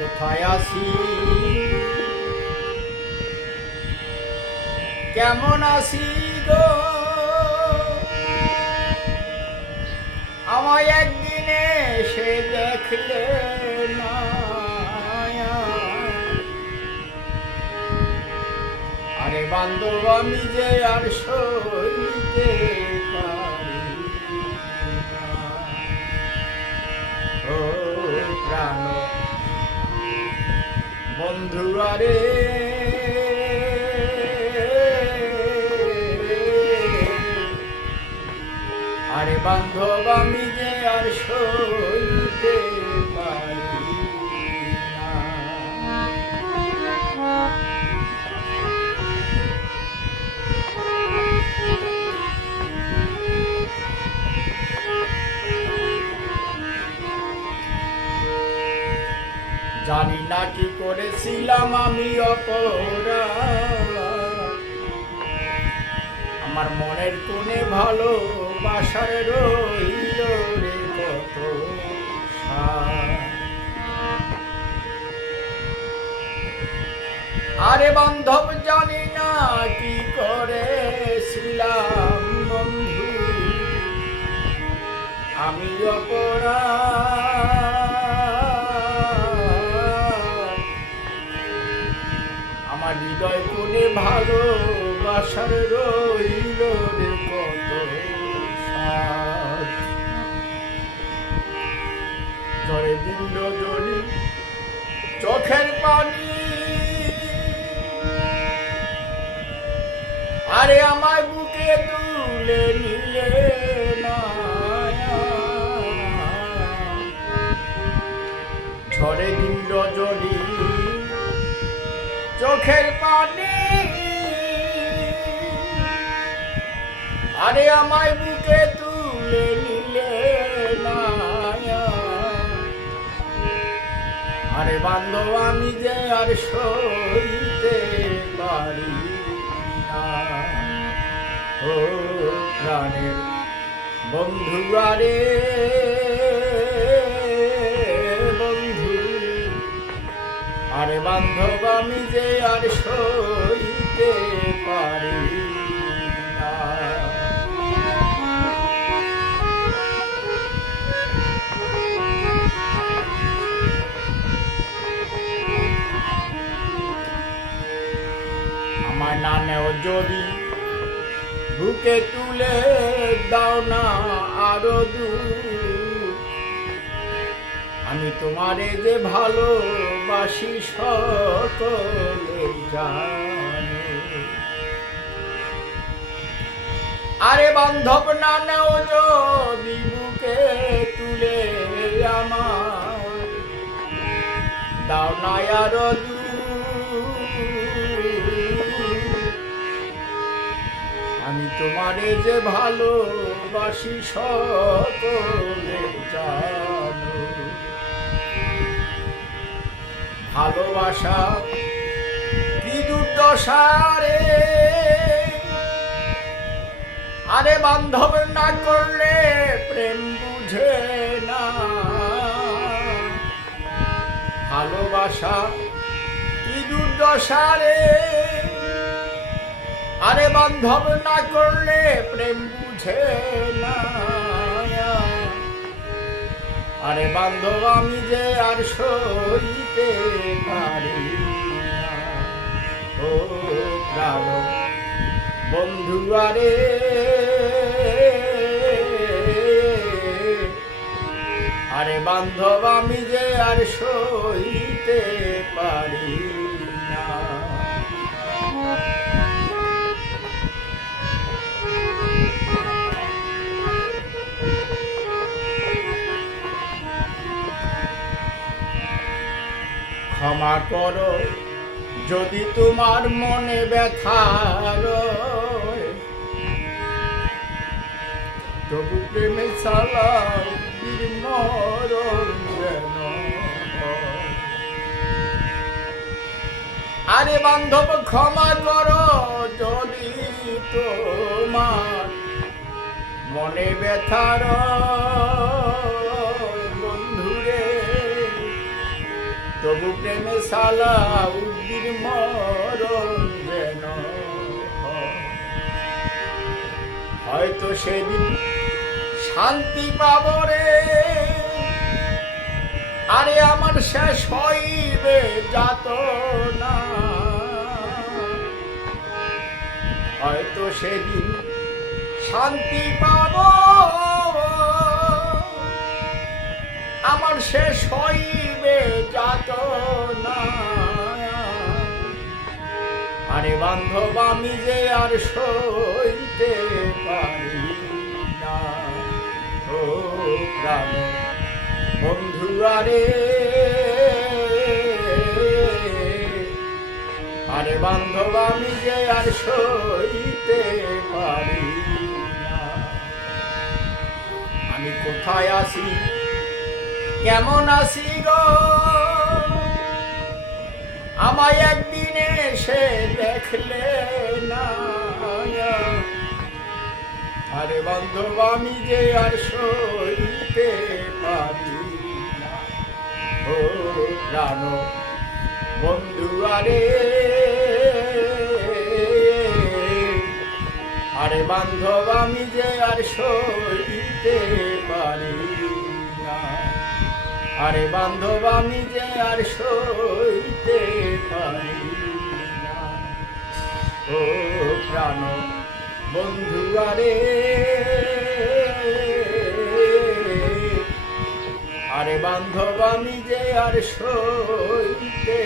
কোথায় আছি কেমন আছি গো আমায় একদিনে সে দেখলে না আরে বান্ধব আমি যে আর সইতে পারি না ও প্রাণ বন্ধু আরে আরে বান্ধব আমি যে আর সইতে পারি না জানি না কি করেছিলাম আমি অপরাধ আমার মনের কোণে ভালোবাসার রইল রে কত আরে বান্ধব জানি না কি করেছিলাম বন্ধু আমি অপরাধ আমার হৃদয় কোণে ভালোবাসার রইল রে কত সাধ ঝরে দিন রজনী চোখের পানি আরে আমায় বুকে তুলে নিলে না ঝরে দিন রজনী চোখের পানি আরে আমায় বুকে তুলে নিলে না আরে বান্ধব আমি যে আর সইতে পারি না ও প্রাণের বন্ধু আরে বন্ধু আরে বান্ধব আমি যে আর সইতে পারি না আমার নানেও যদি বুকে তুলে দাও না আরো দূর আমি তোমারে যে ভালোবাসি সকলে জানো আরে বান্ধব নানাও যদি বুকে তুলে আমার দাও না আরো দূর আমি তোমারে যে ভালোবাসি সকলে জানো ভালোবাসা কি দুর্দশা রে আরে বান্ধব না করলে প্রেম বুঝে না ভালোবাসা কি দুর্দশা রে আরে বান্ধব না করলে প্রেম বুঝে না আরে বান্ধব আমি যে আর সইতে পারি না ও প্রাণ বন্ধু আরে আরে বান্ধব আমি যে আর সইতে পারি না ক্ষমা করো যদি তোমার মনে ব্যথা রয় তবু প্রেমে চালাও মরণ যেন আরে বান্ধব ক্ষমা করো যদি তোমার মনে ব্যথার বন্ধুরে প্রভু প্রেমে সালাউদ্দিন মরণ যেন হয়। হয়তো সেদিন শান্তি পাব রে, আরে আমার শেষ হইবে যাতনা। হয়তো সেদিন শান্তি পাব, আমার শেষ হইবে যাতনা। আরে বান্ধব আমি যে আর সইতে পারি না, ও প্রাণ বন্ধু আরে, আরে বান্ধব আমি যে আর সইতে পারি না। আমি কোথায় আছি কেমন আছি গো, আমায় একদিন এসে দেখলে না। আরে বান্ধব আমি যে আর সইতে পারি না, ও প্রাণ বন্ধু আরে, আরে বান্ধব আমি যে আর সইতে পারি না, আরে বান্ধব আমি যে আর সইতে পারি না, ও প্রাণ বন্ধু আরে, আরে বান্ধব আমি যে আর সইতে